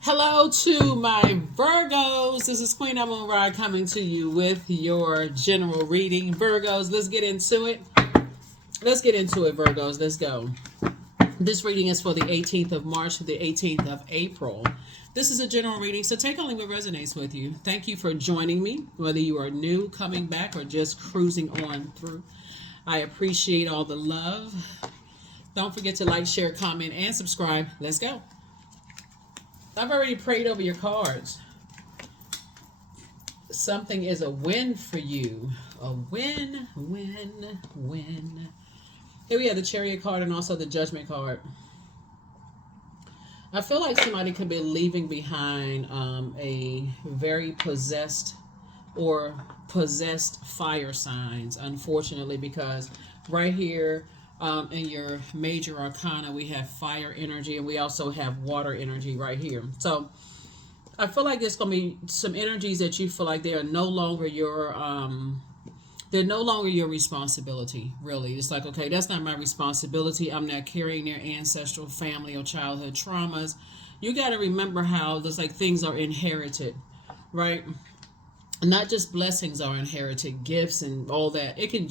Hello to my Virgos. This is Queen Amun Ra coming to you with your general reading. Virgos, let's get into it. Let's get into it, Virgos. Let's go. This reading is for the 18th of March to the 18th of April. This is a general reading, so take only what resonates with you. Thank you for joining me, whether you are new, coming back, or just cruising on through. I appreciate all the love. Don't forget to like, share, comment, and subscribe. Let's go. I've already prayed over your cards. Something is a win for you. A win, win, win. Here we have the Chariot card and also the Judgment card. I feel like somebody could be leaving behind a very possessed or possessed fire signs, unfortunately, because right here in your major arcana, we have fire energy and we also have water energy right here. So I feel like there's going to be some energies that you feel like they are no longer they're no longer your responsibility, really. It's like, okay, that's not my responsibility. I'm not carrying their ancestral family or childhood traumas. You got to remember how there's like things are inherited, right? Not just blessings are inherited, gifts and all that. It can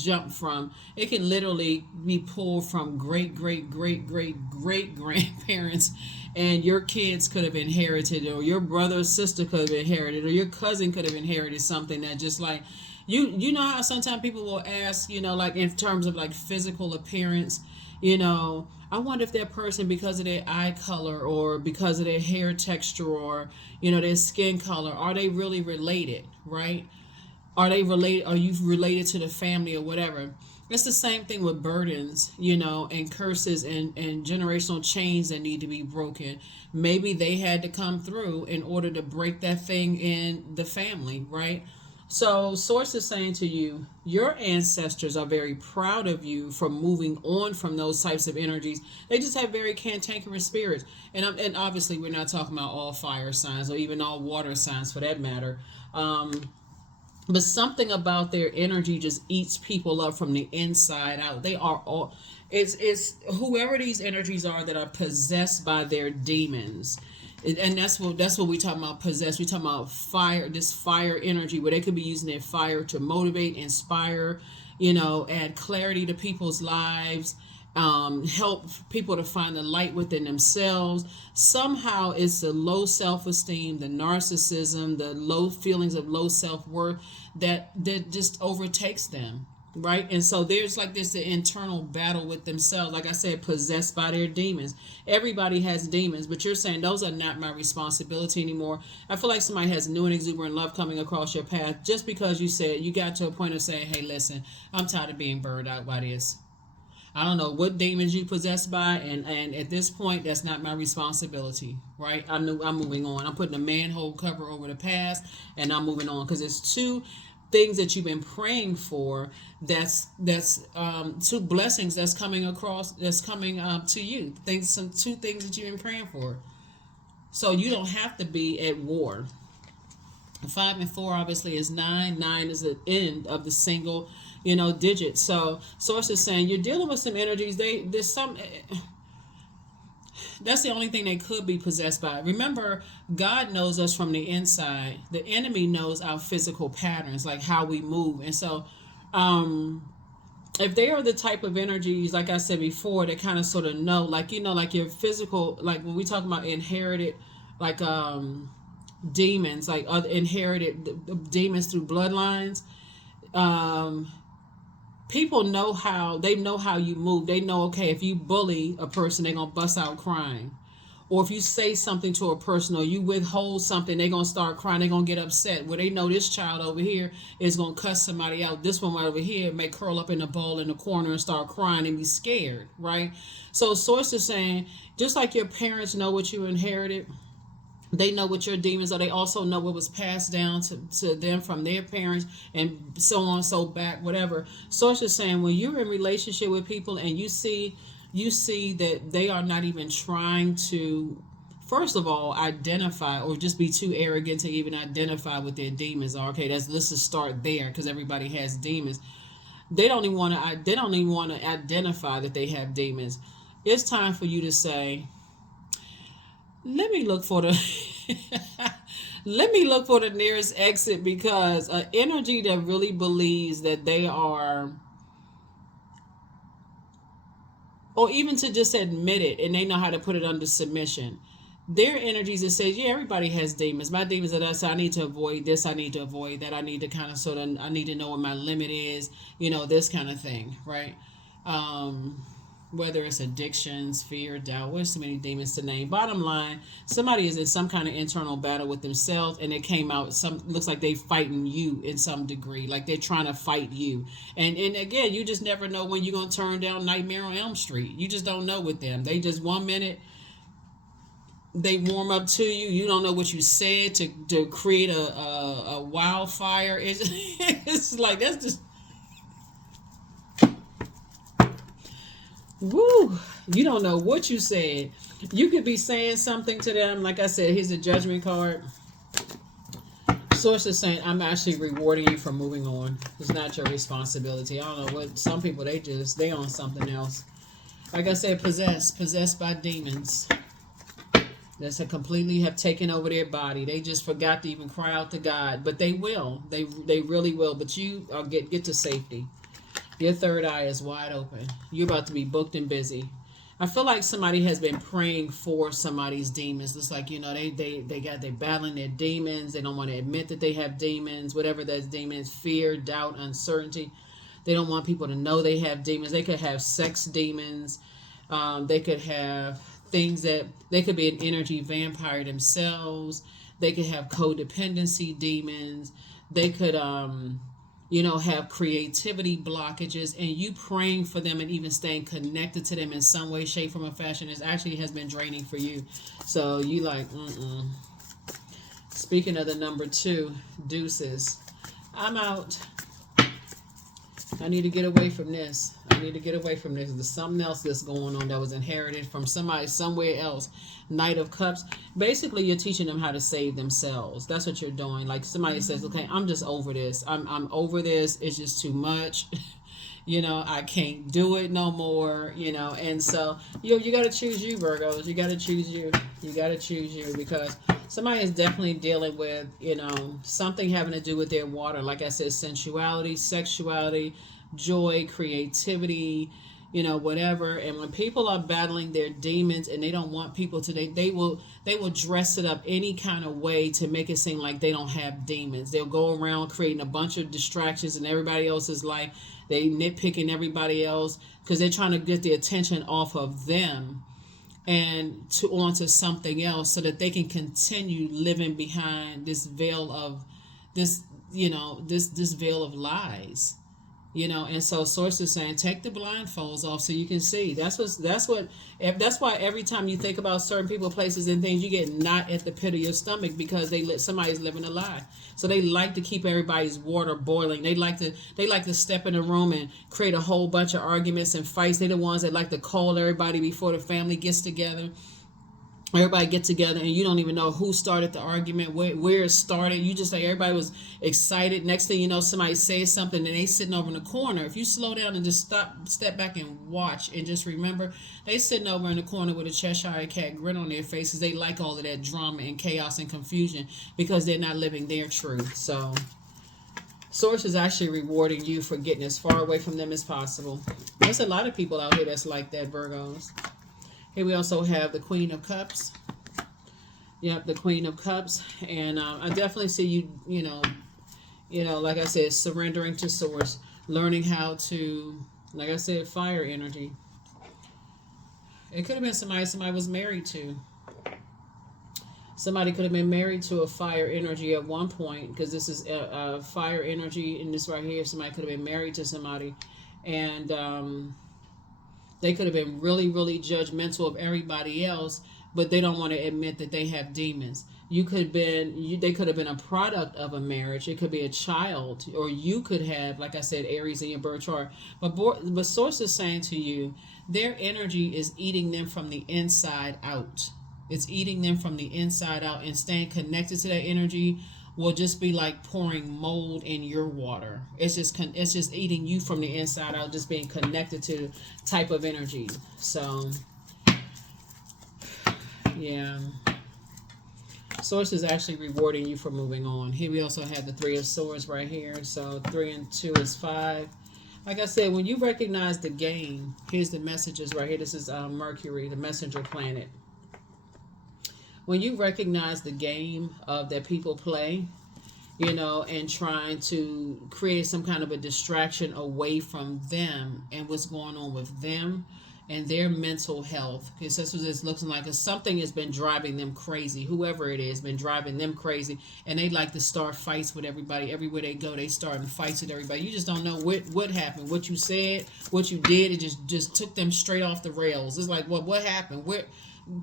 literally be pulled from great grandparents, and your kids could have inherited, or your brother or sister could have inherited, or your cousin could have inherited something that just like, you know how sometimes people will ask, like in terms of like physical appearance, I wonder if that person, because of their eye color or because of their hair texture or, their skin color, are they really related, right? Are you related to the family or whatever? It's the same thing with burdens, and curses and generational chains that need to be broken. Maybe they had to come through in order to break that thing in the family, right? So, Source is saying to you, your ancestors are very proud of you for moving on from those types of energies. They just have very cantankerous spirits. And obviously, we're not talking about all fire signs or even all water signs for that matter. But something about their energy just eats people up from the inside out. They are all, it's whoever these energies are that are possessed by their demons. And that's what we talking about, possessed. We talking about fire, this fire energy where they could be using their fire to motivate, inspire, add clarity to people's lives, help people to find the light within themselves. Somehow it's the low self-esteem, the narcissism, the low feelings of low self-worth that just overtakes them, right? And so there's like this internal battle with themselves, like I said, possessed by their demons. Everybody has demons, but you're saying those are not my responsibility anymore. I feel like somebody has new and exuberant love coming across your path just because you said, you got to a point of saying, hey, listen, I'm tired of being burned out by this. I don't know what demons you possessed by, and at this point, that's not my responsibility, right? I'm moving on. I'm putting a manhole cover over the past, and I'm moving on because it's two things that you've been praying for. That's two blessings that's coming across, that's coming to you. Two things that you've been praying for. So you don't have to be at war. 5 and 4 obviously is 9. 9 is the end of the single, digit. So Source is saying you're dealing with some energies. There's some. That's the only thing they could be possessed by. Remember, God knows us from the inside. The enemy knows our physical patterns, like how we move. And so, if they are the type of energies, like I said before, that kind of sort of know, like like your physical, like when we talk about inherited, like demons, like other inherited demons through bloodlines. People know how you move. They know, okay, if you bully a person, they're gonna bust out crying, or if you say something to a person or you withhold something, they're gonna start crying. They're gonna get upset. Well, they know this child over here is gonna cuss somebody out. This one right over here may curl up in a ball in the corner and start crying and be scared, right? So Source is saying, just like your parents know what you inherited, they know what your demons are. They also know what was passed down to them from their parents and so on, so back, whatever. Source is saying, when you're in relationship with people and you see that they are not even trying to, first of all, identify or just be too arrogant to even identify what their demons are. Okay, let's just start there, because everybody has demons. They don't even want to identify that they have demons. It's time for you to say, let me look for the Let me look for the nearest exit, because an energy that really believes that they are, or even to just admit it and they know how to put it under submission. Their energies that says, yeah, everybody has demons. My demons are that, so I need to avoid this, I need to avoid that, I need to kind of sort of, I need to know what my limit is, this kind of thing, right? Um, Whether it's addictions, fear, doubt, there's so many demons to name. Bottom line, somebody is in some kind of internal battle with themselves, and it came out, some looks like they fighting you in some degree, like they're trying to fight you. And again, you just never know when you're gonna turn down Nightmare on Elm Street. You just don't know with them. They just 1 minute they warm up to you. You don't know what you said to create a wildfire. It's like, that's just, woo. You don't know what you said. You could be saying something to them. Like I said, here's a judgment card. Source is saying, I'm actually rewarding you for moving on. It's not your responsibility. I don't know what, some people, they on something else. Like I said, possessed by demons. That's completely have taken over their body. They just forgot to even cry out to God, but they will. They really will. But you get to safety. Your third eye is wide open. You're about to be booked and busy. I feel like somebody has been praying for somebody's demons. It's like, they're battling their demons. They don't want to admit that they have demons, whatever those demons, fear, doubt, uncertainty. They don't want people to know they have demons. They could have sex demons. They could have things that, they could be an energy vampire themselves. They could have codependency demons. They could, have creativity blockages, and you praying for them and even staying connected to them in some way, shape, form, or fashion is actually has been draining for you. So you like, Speaking of the number 2, deuces. I'm out. I need to get away from this. There's something else that's going on that was inherited from somebody somewhere else. Knight of Cups. Basically, you're teaching them how to save themselves. That's what you're doing. Like somebody says, okay, I'm just over this. I'm over this. It's just too much. I can't do it no more. And so you got to choose you, Virgos. You got to choose you. Because somebody is definitely dealing with, something having to do with their water. Like I said, sensuality, sexuality, joy, creativity, whatever. And when people are battling their demons and they don't want people to, they will dress it up any kind of way to make it seem like they don't have demons. They'll go around creating a bunch of distractions in everybody else's life. They nitpicking everybody else because they're trying to get the attention off of them and onto something else so that they can continue living behind this veil of this veil of lies. And so source is saying, take the blindfolds off so you can see. That's why every time you think about certain people, places, and things, you get knot at the pit of your stomach, because somebody's living a lie. So they like to keep everybody's water boiling. They like to step in a room and create a whole bunch of arguments and fights. They're the ones that like to call everybody before the family gets together. Everybody get together and you don't even know who started the argument, where it started. You just like, everybody was excited. Next thing you know, somebody says something and they sitting over in the corner. If you slow down and just step back and watch and just remember, they sitting over in the corner with a Cheshire cat grin on their faces. They like all of that drama and chaos and confusion because they're not living their truth. So Source is actually rewarding you for getting as far away from them as possible. There's a lot of people out here that's like that, Virgos. Here we also have the Queen of Cups. Yep, the Queen of Cups. And I definitely see you, like I said, surrendering to Source, learning how to, like I said, fire energy. It could have been somebody was married to. Somebody could have been married to a fire energy at one point, because this is a fire energy, and this right here, somebody could have been married to somebody. And they could have been really, really judgmental of everybody else, but they don't want to admit that they have demons. They could have been a product of a marriage. It could be a child, or you could have, like I said, Aries in your birth chart. But Source is saying to you, their energy is eating them from the inside out. It's eating them from the inside out, and staying connected to that energy will just be like pouring mold in your water. It's just eating you from the inside out, just being connected to type of energy. So, yeah. Source is actually rewarding you for moving on. Here we also have the Three of Swords right here. So 3 and 2 is 5. Like I said, when you recognize the game, here's the messages right here. This is Mercury, the messenger planet. When you recognize the game that people play, you know, and trying to create some kind of a distraction away from them and what's going on with them and their mental health, because that's what it's looking like. Something has been driving them crazy. Whoever it is been driving them crazy, and they like to start fights with everybody. Everywhere they go, they start fights with everybody. You just don't know what happened, what you said, what you did. It just took them straight off the rails. It's like, well, what happened? Where?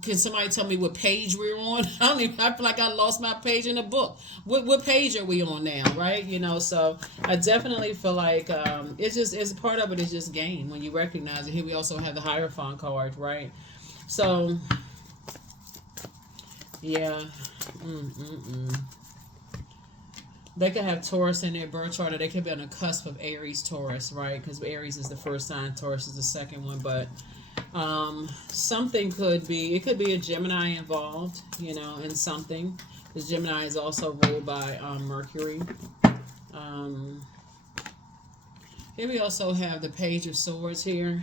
Can somebody tell me what page we're on? I feel like I lost my page in the book. What page are we on now, right? You know, so I definitely feel like it's part of it is just game when you recognize it. Here we also have the Hierophant card, right? So, yeah. They could have Taurus in their birth chart, or they could be on the cusp of Aries, Taurus, right? Because Aries is the first sign, Taurus is the second one, but something could be, it could be a Gemini involved, you know, in something, because Gemini is also ruled by Mercury. Here we also have the Page of Swords here.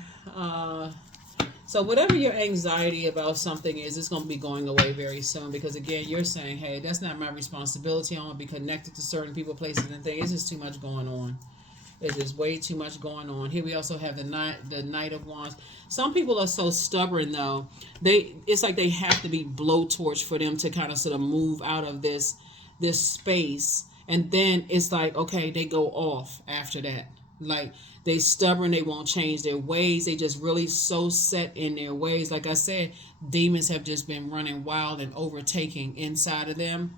So whatever your anxiety about something is, it's going to be going away very soon, because again, you're saying, hey, that's not my responsibility. I want to be connected to certain people, places, and things. It's just too much going on. There's just way too much going on. Here we also have the Knight of Wands. Some people are so stubborn though. It's like they have to be blowtorch for them to kind of sort of move out of this space. And then it's like, okay, they go off after that. Like they stubborn, they won't change their ways. They just really so set in their ways. Like I said, demons have just been running wild and overtaking inside of them.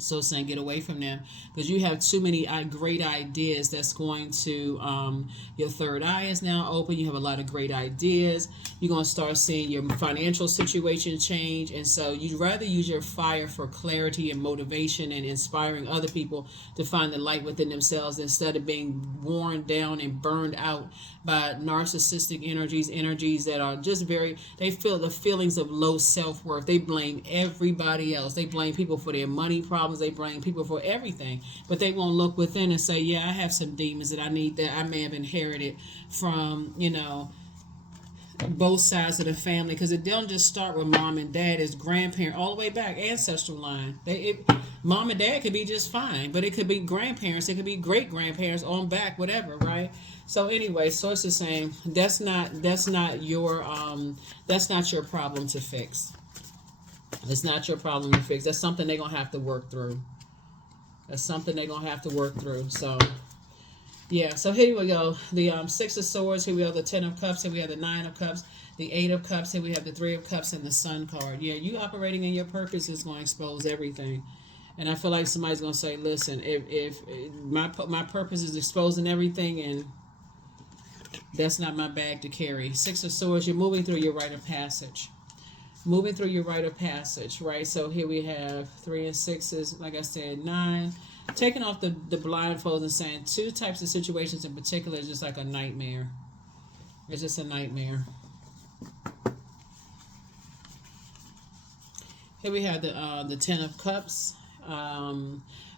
So saying get away from them, because you have too many great ideas that's going to your third eye is now open. You have a lot of great ideas. You're going to start seeing your financial situation change, and so you'd rather use your fire for clarity and motivation and inspiring other people to find the light within themselves, instead of being worn down and burned out by narcissistic energies that are just they feel the feelings of low self-worth. They blame everybody else. They blame people for their money problems. They blame people for everything, but they won't look within and say, yeah, I have some demons that I may have inherited from, you know, both sides of the family, because it don't just start with mom and dad. It's grandparent all the way back, ancestral line. Mom and dad could be just fine, but it could be grandparents, it could be great grandparents on back, whatever, right? So anyway, Source is saying that's not your problem to fix. It's not your problem to fix. That's something they're gonna have to work through. So yeah, so here we go. The Six of Swords, here we have the Ten of Cups, here we have the Nine of Cups, the Eight of Cups, here we have the Three of Cups, and the Sun card. Yeah, you operating in your purpose is going to expose everything. And I feel like somebody's going to say, listen, if my purpose is exposing everything, and that's not my bag to carry. Six of Swords, you're moving through your rite of passage. Right? So here we have 3 and 6s, like I said, 9. Taking off the blindfolds and saying two types of situations in particular is just like a nightmare. It's just a nightmare. Here we have the Ten of Cups.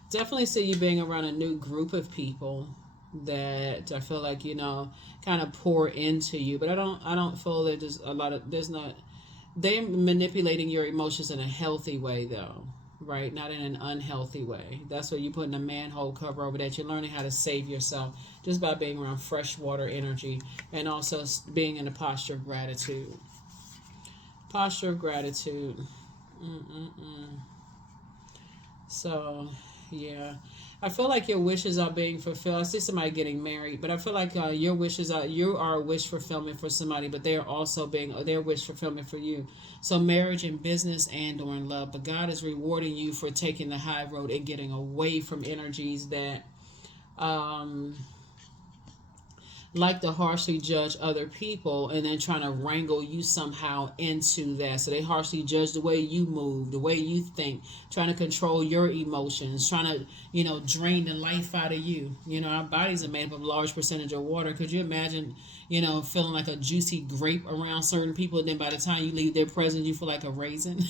Definitely see you being around a new group of people that I feel like, you know, kind of pour into you. But I don't feel that they're manipulating your emotions in a healthy way though. Right? Not in an unhealthy way. That's where you're putting a manhole cover over that. You're learning how to save yourself just by being around fresh water energy, and also being in a posture of gratitude. So, yeah. I feel like your wishes are being fulfilled. I see somebody getting married, but I feel like your wishes you are a wish fulfillment for somebody, but they are also their wish fulfillment for you. So marriage and business and or in love, but God is rewarding you for taking the high road and getting away from energies that like to harshly judge other people and then trying to wrangle you somehow into that. So they harshly judge the way you move, the way you think, trying to control your emotions, trying to, you know, drain the life out of you. You know, our bodies are made up of a large percentage of water. Could you imagine, you know, feeling like a juicy grape around certain people, and then by the time you leave their presence, you feel like a raisin?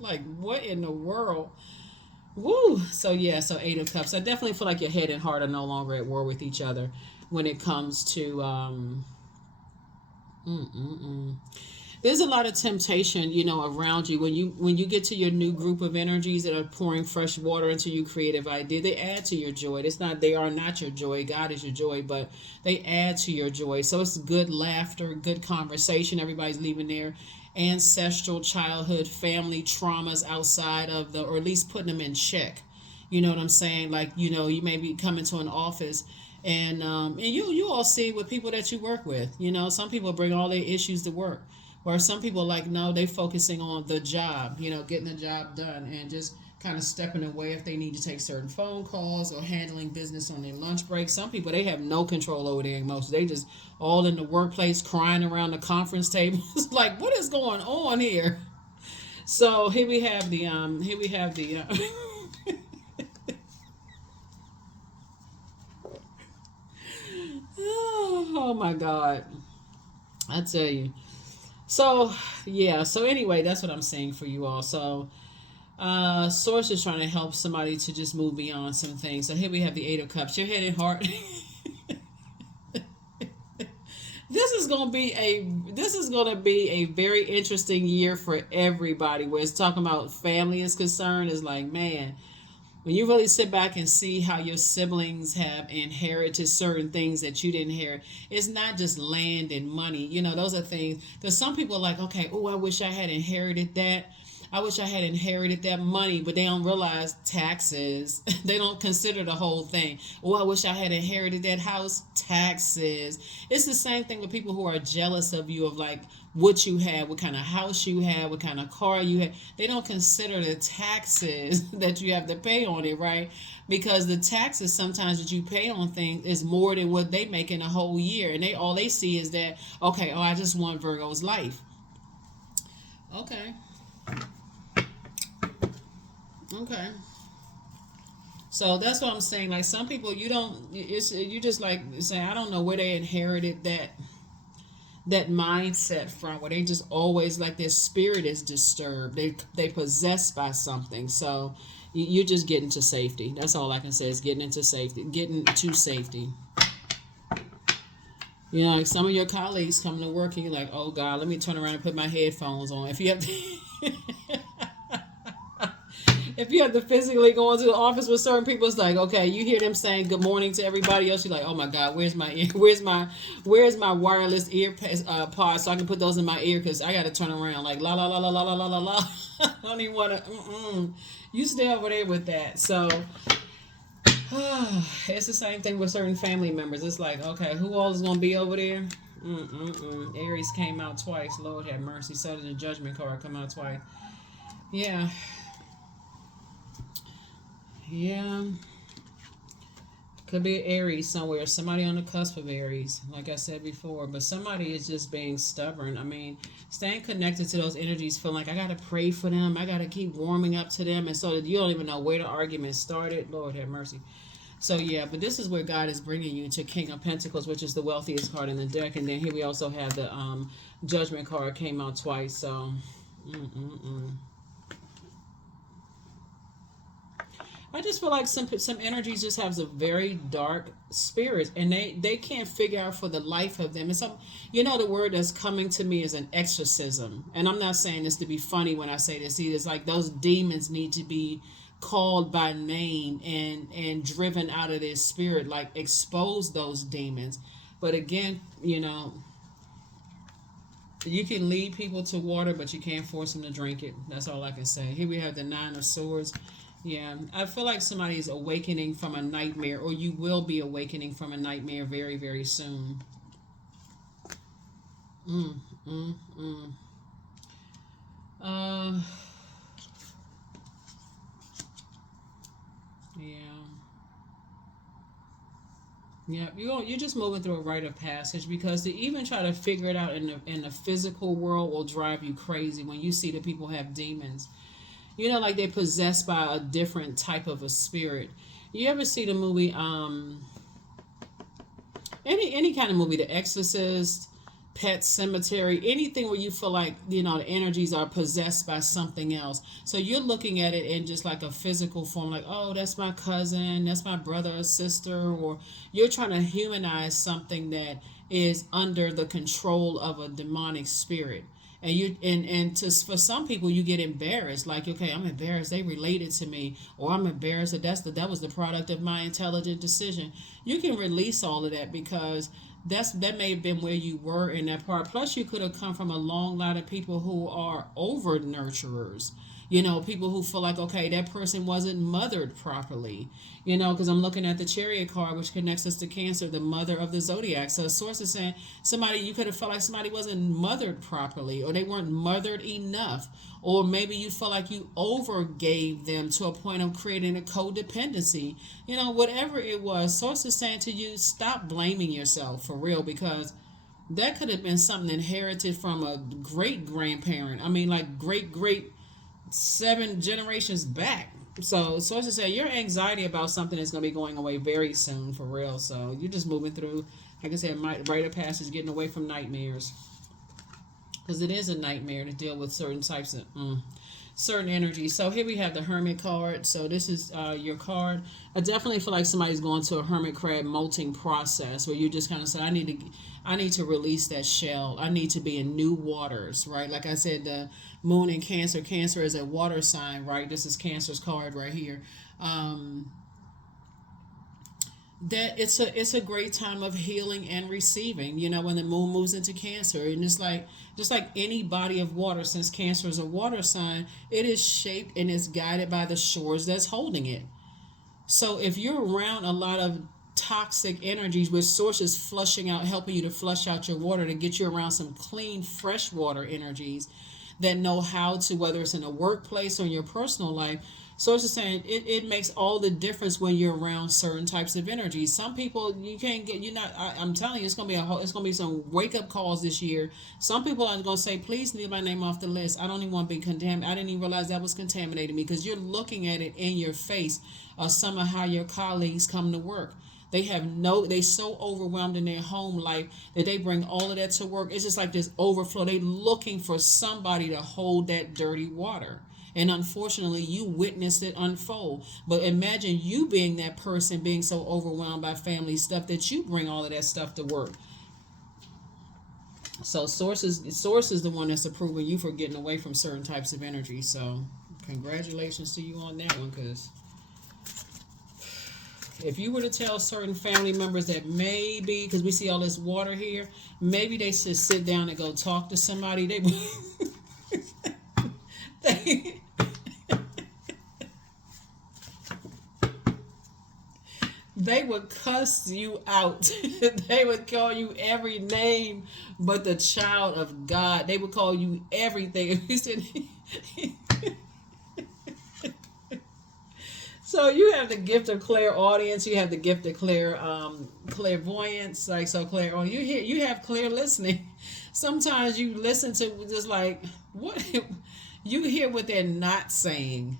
Like, what in the world? Woo! So yeah, so Eight of Cups. I definitely feel like your head and heart are no longer at war with each other when it comes to mm-mm-mm. There's a lot of temptation, around you when you get to your new group of energies that are pouring fresh water into your creative idea. They add to your joy. They are not your joy. God is your joy, but they add to your joy. So it's good laughter, good conversation. Everybody's leaving their ancestral childhood family traumas outside of or at least putting them in check. You know what I'm saying? Like, you may be coming to an office and you all see with people that you work with. Some people bring all their issues to work. Where some people like, no, they focusing on the job, getting the job done and just kind of stepping away if they need to take certain phone calls or handling business on their lunch break. Some people, they have no control over their emotions. They just all in the workplace crying around the conference table. It's like, what is going on here? So here we have the oh my God. I tell you. So yeah, so anyway, that's what I'm saying for you all. So Source is trying to help somebody to just move beyond some things. So here we have the Eight of Cups. Your head and heart. This is gonna be a very interesting year for everybody. Where it's talking about family is concerned, is like, man, when you really sit back and see how your siblings have inherited certain things that you didn't inherit, it's not just land and money. Those are things. Because some people are like, okay, oh, I wish I had inherited that. I wish I had inherited that money, but they don't realize taxes. They don't consider the whole thing. Oh, I wish I had inherited that house. Taxes. It's the same thing with people who are jealous of you, of like what you have, what kind of house you have, what kind of car you have. They don't consider the taxes that you have to pay on it, right? Because the taxes sometimes that you pay on things is more than what they make in a whole year. And all they see is that, okay, oh, I just want Virgo's life. Okay. Okay. So that's what I'm saying. Like some people, you just like say, I don't know where they inherited that mindset from, where they just always like their spirit is disturbed. They possessed by something. So you just get into safety. That's all I can say is getting into safety. Getting to safety. Like some of your colleagues come to work and you're like, oh God, let me turn around and put my headphones on. If you have to if you have to physically go into the office with certain people, it's like, okay, you hear them saying good morning to everybody else. You're like, oh my God, where's my wireless ear pods so I can put those in my ear because I got to turn around like la la la la la la la la la. I don't even want to. You stay over there with that. So it's the same thing with certain family members. It's like, okay, who all is gonna be over there? Aries came out twice. Lord have mercy. So did the Judgment card come out twice. Yeah. Yeah. Could be an Aries somewhere. Somebody on the cusp of Aries, like I said before. But somebody is just being stubborn. I mean, staying connected to those energies, feeling like I got to pray for them. I got to keep warming up to them. And so that you don't even know where the argument started. Lord have mercy. So, yeah, but this is where God is bringing you to King of Pentacles, which is the wealthiest card in the deck. And then here we also have the Judgment card came out twice. So, I just feel like some energies just have a very dark spirit, and they can't figure out for the life of them. And some, the word that's coming to me is an exorcism. And I'm not saying this to be funny when I say this either. It's like those demons need to be called by name and driven out of their spirit, like expose those demons. But again, you can lead people to water, but you can't force them to drink it. That's all I can say. Here we have the Nine of Swords. Yeah, I feel like somebody is awakening from a nightmare, or you will be awakening from a nightmare very, very soon. Yeah, you're just moving through a rite of passage, because to even try to figure it out in the physical world will drive you crazy when you see that people have demons. Like they're possessed by a different type of a spirit. You ever see the movie, any kind of movie, The Exorcist, pet cemetery, anything where you feel like, the energies are possessed by something else. So you're looking at it in just like a physical form, like, oh, that's my cousin, that's my brother or sister, or you're trying to humanize something that is under the control of a demonic spirit. And for some people, you get embarrassed, like, okay, I'm embarrassed they related to me, or I'm embarrassed that was the product of my intelligent decision. You can release all of that, because that may have been where you were in that part. Plus, you could have come from a long line of people who are over nurturers. People who feel like, okay, that person wasn't mothered properly. Because I'm looking at the Chariot card, which connects us to Cancer, the mother of the Zodiac. So a source is saying you could have felt like somebody wasn't mothered properly, or they weren't mothered enough, or maybe you felt like you overgave them to a point of creating a codependency. Whatever it was, source is saying to you, stop blaming yourself for real, because that could have been something inherited from a great grandparent. I mean, like great 7 generations back. So sources say your anxiety about something is going to be going away very soon, for real. So you're just moving through, like I said, rite of passage, getting away from nightmares, because it is a nightmare to deal with certain types of certain energies. So here we have the Hermit card. So this is your card. I definitely feel like somebody's going to a hermit crab molting process, where you just kind of say, I need to release that shell. I need to be in new waters, right? Like I said, the moon in Cancer. Cancer is a water sign, right? This is Cancer's card right here. That it's a great time of healing and receiving, when the moon moves into Cancer. And it's like, just like any body of water, since Cancer is a water sign, it is shaped and is guided by the shores that's holding it. So if you're around a lot of toxic energies, with sources flushing out, helping you to flush out your water, to get you around some clean fresh water energies that know how to, whether it's in a workplace or in your personal life. So it's just saying it makes all the difference when you're around certain types of energies. Some people you can't get. You're not. I'm telling you, it's gonna be some wake up calls this year. Some people are gonna say, please leave my name off the list. I don't even want to be contaminated. I didn't even realize that was contaminating me, because you're looking at it in your face. Some of how your colleagues come to work. They so overwhelmed in their home life that they bring all of that to work. It's just like this overflow. They looking for somebody to hold that dirty water. And unfortunately, you witnessed it unfold. But imagine you being that person, being so overwhelmed by family stuff that you bring all of that stuff to work. So source is the one that's approving you for getting away from certain types of energy. So congratulations to you on that one, because if you were to tell certain family members that maybe, because we see all this water here, maybe they should sit down and go talk to somebody, they they would cuss you out. They would call you every name but the child of God. They would call you everything. If you said, so you have the gift of clairaudience. You have the gift of clairvoyance. Like, so you have clear listening. Sometimes you listen to just like what you hear what they're not saying.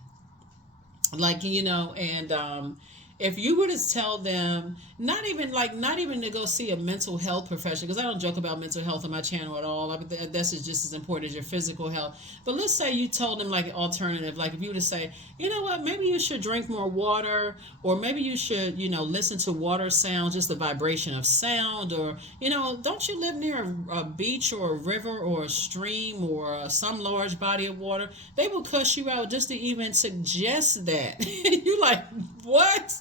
Like, and if you were to tell them, not even to go see a mental health professional, because I don't joke about mental health on my channel at all. That's just as important as your physical health. But let's say you told them like an alternative, like if you were to say, you know what, maybe you should drink more water, or maybe you should, listen to water sounds, just the vibration of sound, or, don't you live near a beach or a river or a stream or some large body of water? They will cuss you out just to even suggest that. You like, what?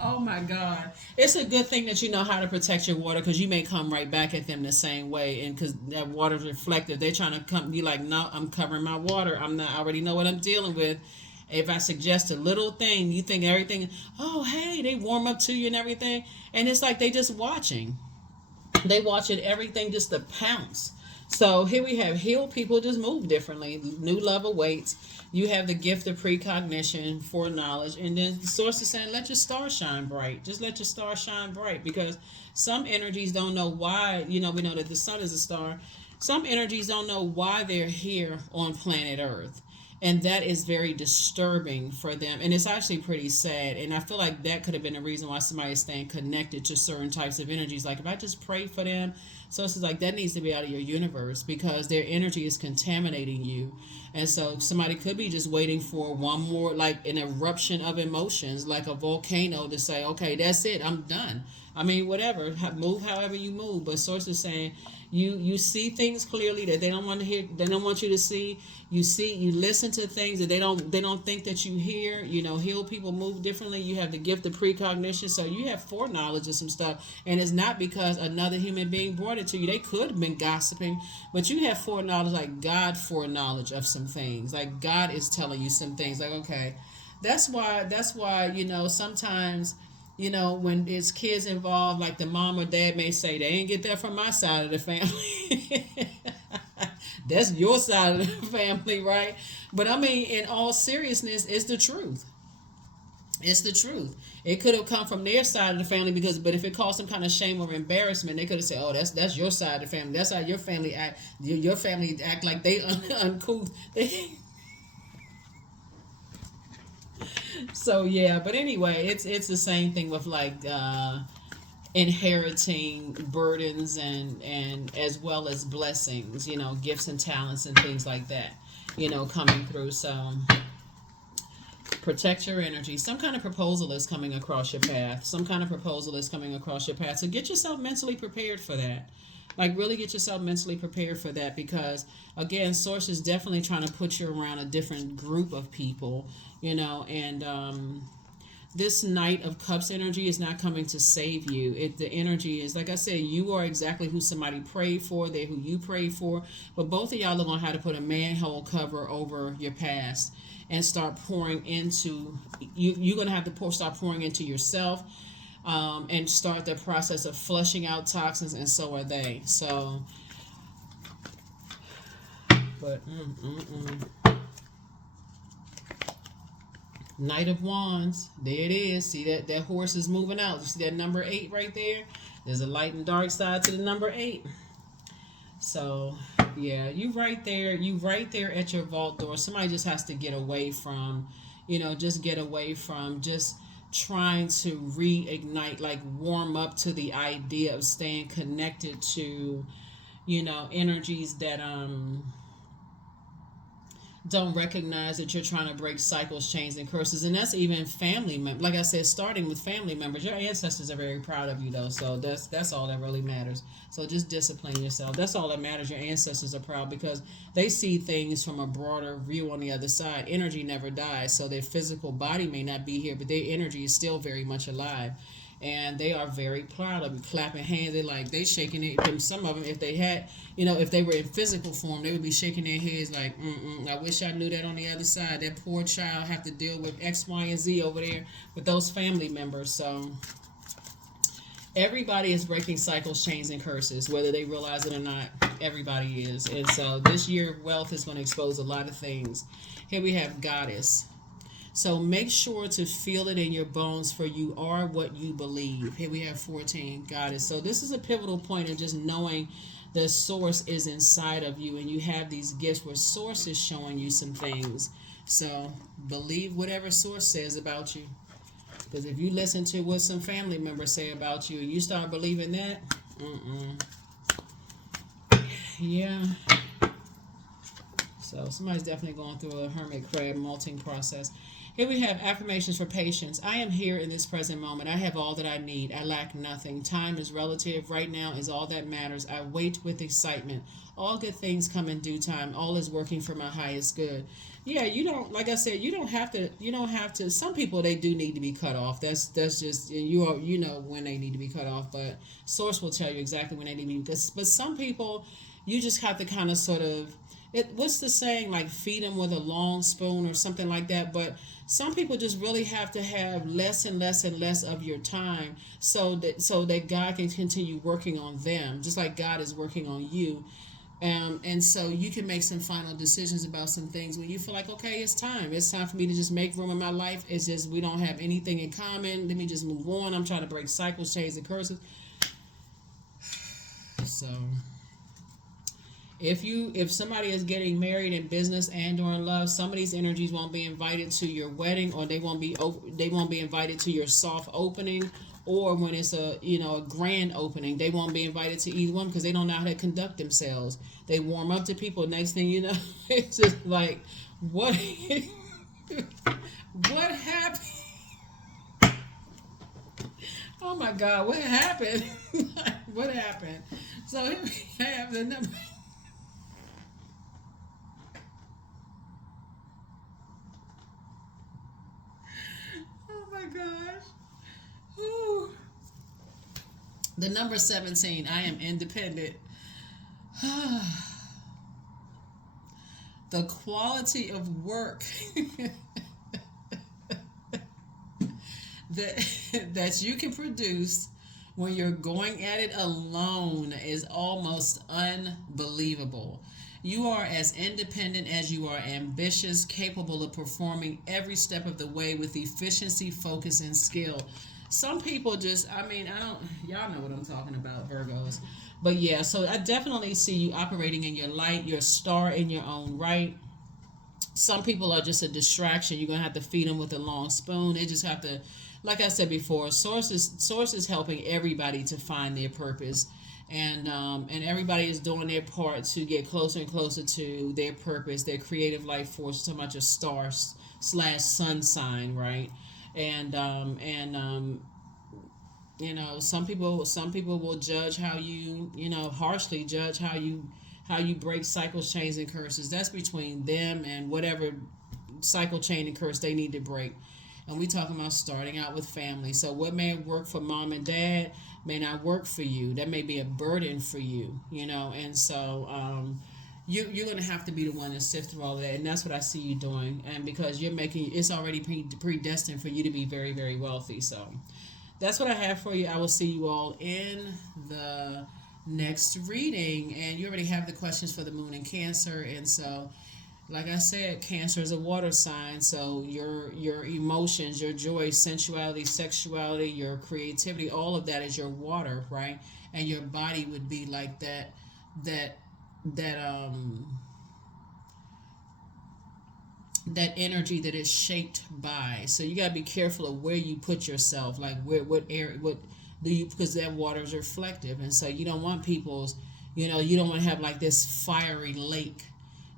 Oh my God. It's a good thing that you know how to protect your water, because you may come right back at them the same way. And because that water's reflective, they're trying to come, be like, no, I'm covering my water. I already know what I'm dealing with. If I suggest a little thing, you think everything, oh, hey, they warm up to you and everything. And it's like they just watching. They watching everything just to pounce. So here we have healed people just move differently, new level weights. You have the gift of precognition, foreknowledge, and then the source is saying, let your star shine bright. Just let your star shine bright, because some energies don't know why. We know that the sun is a star. Some energies don't know why they're here on planet Earth. And that is very disturbing for them, and it's actually pretty sad. And I feel like that could have been the reason why somebody is staying connected to certain types of energies. Like if I just pray for them, so it's like that needs to be out of your universe because their energy is contaminating you. And so somebody could be just waiting for one more, like an eruption of emotions, like a volcano, to say, okay, that's it, I'm done. I mean, whatever, move however you move. But source is saying you see things clearly that they don't want to hear, they don't want you to see. You listen to things that they don't think that you hear. Heal people, move differently. You have the gift of precognition, so you have foreknowledge of some stuff. And it's not because another human being brought it to you. They could have been gossiping, but you have foreknowledge, like God foreknowledge of some things. Like God is telling you some things. Like, okay, that's why sometimes when it's kids involved, like the mom or dad may say, they ain't get that from my side of the family. That's your side of the family, right? But I mean, in all seriousness, it's the truth. It's the truth. It could have come from their side of the family but if it caused some kind of shame or embarrassment, they could have said, "Oh, that's your side of the family. That's how your family act. Your family act like they uncouth." So yeah, but anyway, it's the same thing with like inheriting burdens and as well as blessings, gifts and talents and things like that, coming through. So protect your energy. Some kind of proposal is coming across your path. Some kind of proposal is coming across your path. So get yourself mentally prepared for that. Like really get yourself mentally prepared for that because again, source is definitely trying to put you around a different group of people, and this Knight of Cups energy is not coming to save you. The energy is, like I said, you are exactly who somebody prayed for. They're who you prayed for. But both of y'all are going to have to put a manhole cover over your past and start pouring into you. You're going to have to start pouring into yourself, and start the process of flushing out toxins, and so are they. So, but Knight of Wands, there it is. See that horse is moving out. You see that number 8 right there? There's a light and dark side to the number 8. So yeah, you right there. You right there at your vault door. Somebody just has to get away from, just get away from just trying to reignite, like warm up to the idea of staying connected to, energies that don't recognize that you're trying to break cycles, chains, and curses. And that's even family members. Like I said, starting with family members. Your ancestors are very proud of you, though. So that's all that really matters. So just discipline yourself. That's all that matters. Your ancestors are proud because they see things from a broader view on the other side. Energy never dies. So their physical body may not be here, but their energy is still very much alive. And they are very proud of you, clapping hands. They shaking it. Some of them, if they had, if they were in physical form, they would be shaking their heads like, I wish I knew that on the other side. That poor child have to deal with X, Y, and Z over there with those family members. So everybody is breaking cycles, chains, and curses, whether they realize it or not. Everybody is. And so this year, wealth is going to expose a lot of things. Here we have Goddess. So make sure to feel it in your bones, for you are what you believe. Here we have 14, Goddess. So this is a pivotal point in just knowing the source is inside of you, and you have these gifts where source is showing you some things. So believe whatever source says about you. Because if you listen to what some family members say about you, and you start believing that, yeah. So somebody's definitely going through a hermit crab molting process. Here we have affirmations for patience. I am here in this present moment. I have all that I need. I lack nothing. Time is relative. Right now is all that matters. I wait with excitement. All good things come in due time. All is working for my highest good. Yeah, like I said, you don't have to, some people, they do need to be cut off. That's just, you know when they need to be cut off, but source will tell you exactly when they need to be. But some people, you just have to kind of sort of, what's the saying, like feed them with a long spoon or something like that. But some people just really have to have less and less and less of your time so that God can continue working on them, just like God is working on you. And so you can make some final decisions about some things when you feel like, okay, it's time for me to just make room in my life. It's just we don't have anything in common. Let me just move on. I'm trying to break cycles, chains, and curses. So If somebody is getting married in business and or in love, some of these energies won't be invited to your wedding, or they won't be invited to your soft opening, or when it's a grand opening, they won't be invited to either one because they don't know how to conduct themselves. They warm up to people. Next thing you know, it's just like, what what happened? Oh my God, what happened? What happened? So here we have the number. Oh my gosh. Whew. The number 17, I am independent. The quality of work that you can produce when you're going at it alone is almost unbelievable. You are as independent as you are ambitious, capable of performing every step of the way with efficiency, focus, and skill. Some people just, I don't, y'all know what I'm talking about, Virgos. But yeah, so I definitely see you operating in your light, your star in your own right. Some people are just a distraction. You're gonna have to feed them with a long spoon. They just have to, like I said before, source is helping everybody to find their purpose, and everybody is doing their part to get closer and closer to their purpose, their creative life force. So much a star slash sun sign, right? And some people will judge how harshly judge how you break cycles, chains, and curses. That's between them and whatever cycle, chain, and curse they need to break. And we talking about starting out with family. So what may work for mom and dad may not work for you. That may be a burden for you. And so you're going to have to be the one to sift through all of that. And that's what I see you doing. And because it's already predestined for you to be very, very wealthy. So that's what I have for you. I will see you all in the next reading. And you already have the questions for the moon in Cancer. And so, like I said, Cancer is a water sign. So your emotions, your joy, sensuality, sexuality, your creativity, all of that is your water, right? And your body would be like that that that energy that is shaped by. So you got to be careful of where you put yourself, like what area, what do you, because that water is reflective. And so you don't want you don't want to have like this fiery lake,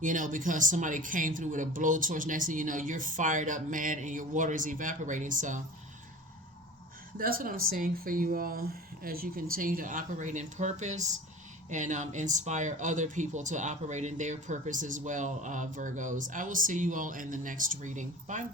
because somebody came through with a blowtorch. Next thing you know, you're fired up, mad, and your water is evaporating. So that's what I'm saying for you all as you continue to operate in purpose and inspire other people to operate in their purpose as well, Virgos. I will see you all in the next reading. Bye.